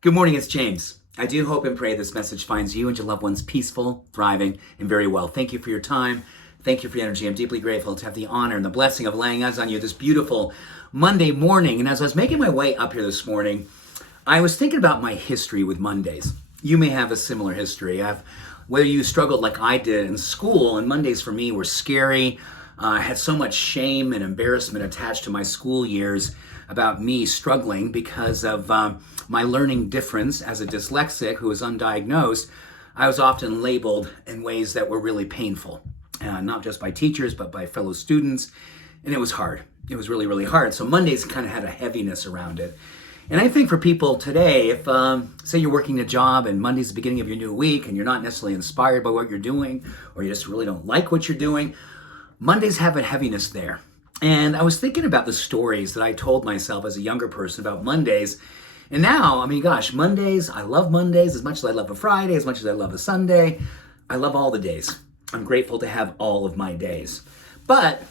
Good morning, it's James. I do hope and pray this message finds you and your loved ones peaceful, thriving, and very well. Thank you for your time. Thank you for your energy. I'm deeply grateful to have the honor and the blessing of laying eyes on you this beautiful Monday morning. And as I was making my way up here this morning, I was thinking about my history with Mondays. You may have a similar history. Whether you struggled like I did in school, and Mondays for me were scary. I had so much shame and embarrassment attached to my school years about me struggling because of my learning difference as a dyslexic who was undiagnosed. I was often labeled in ways that were really painful, not just by teachers, but by fellow students. And it was hard. It was really, really hard. So Mondays kind of had a heaviness around it. And I think for people today, if say you're working a job and Monday's the beginning of your new week and you're not necessarily inspired by what you're doing, or you just really don't like what you're doing, Mondays have a heaviness there. And I was thinking about the stories that I told myself as a younger person about Mondays. And now, Mondays, I love Mondays as much as I love a Friday, as much as I love a Sunday. I love all the days. I'm grateful to have all of my days. But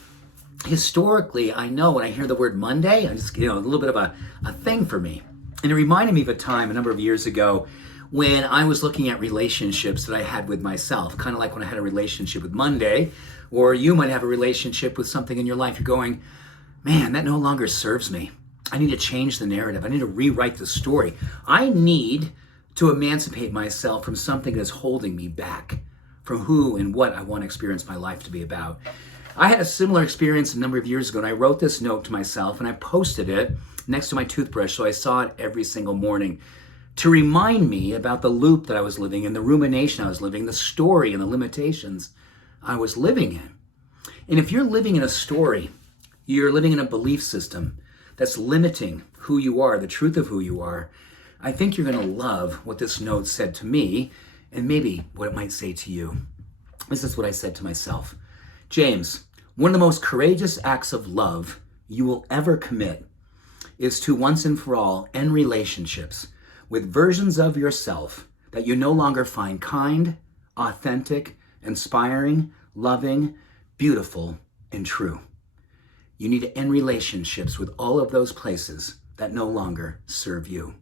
historically, I know when I hear the word Monday, I just, a little bit of a thing for me. And it reminded me of a time a number of years ago when I was looking at relationships that I had with myself, kind of like when I had a relationship with Monday, or you might have a relationship with something in your life. You're going, man, that no longer serves me. I need to change the narrative. I need to rewrite the story. I need to emancipate myself from something that's holding me back from who and what I want to experience my life to be about. I had a similar experience a number of years ago, and I wrote this note to myself, and I posted it next to my toothbrush, so I saw it every single morning to remind me about the loop that I was living in, the rumination I was living, the story and the limitations I was living in. And if you're living in a story, you're living in a belief system that's limiting who you are, the truth of who you are, I think you're going to love what this note said to me and maybe what it might say to you. This is what I said to myself. James, one of the most courageous acts of love you will ever commit is to once and for all end relationships with versions of yourself that you no longer find kind, authentic, inspiring, loving, beautiful, and true. You need to end relationships with all of those places that no longer serve you.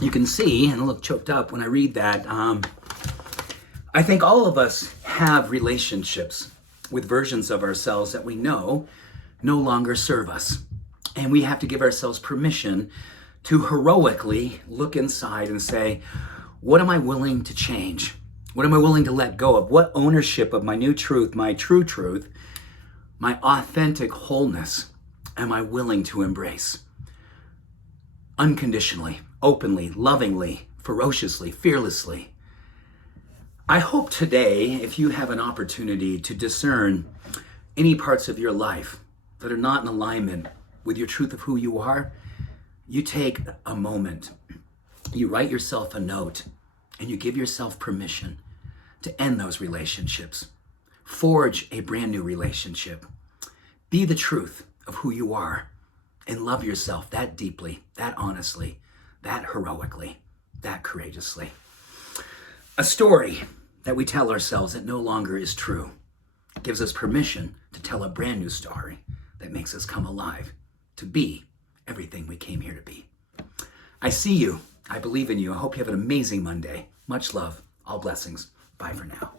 You can see, and I look choked up when I read that, I think all of us have relationships with versions of ourselves that we know no longer serve us. And we have to give ourselves permission to heroically look inside and say, what am I willing to change? What am I willing to let go of? What ownership of my new truth, my true truth, my authentic wholeness am I willing to embrace? Unconditionally, openly, lovingly, ferociously, fearlessly. I hope today, if you have an opportunity to discern any parts of your life that are not in alignment with your truth of who you are, you take a moment, you write yourself a note, and you give yourself permission to end those relationships. Forge a brand new relationship. Be the truth of who you are and love yourself that deeply, that honestly, that heroically, that courageously. A story that we tell ourselves that no longer is true gives us permission to tell a brand new story that makes us come alive, to be everything we came here to be. I see you. I believe in you. I hope you have an amazing Monday. Much love. All blessings. Bye for now.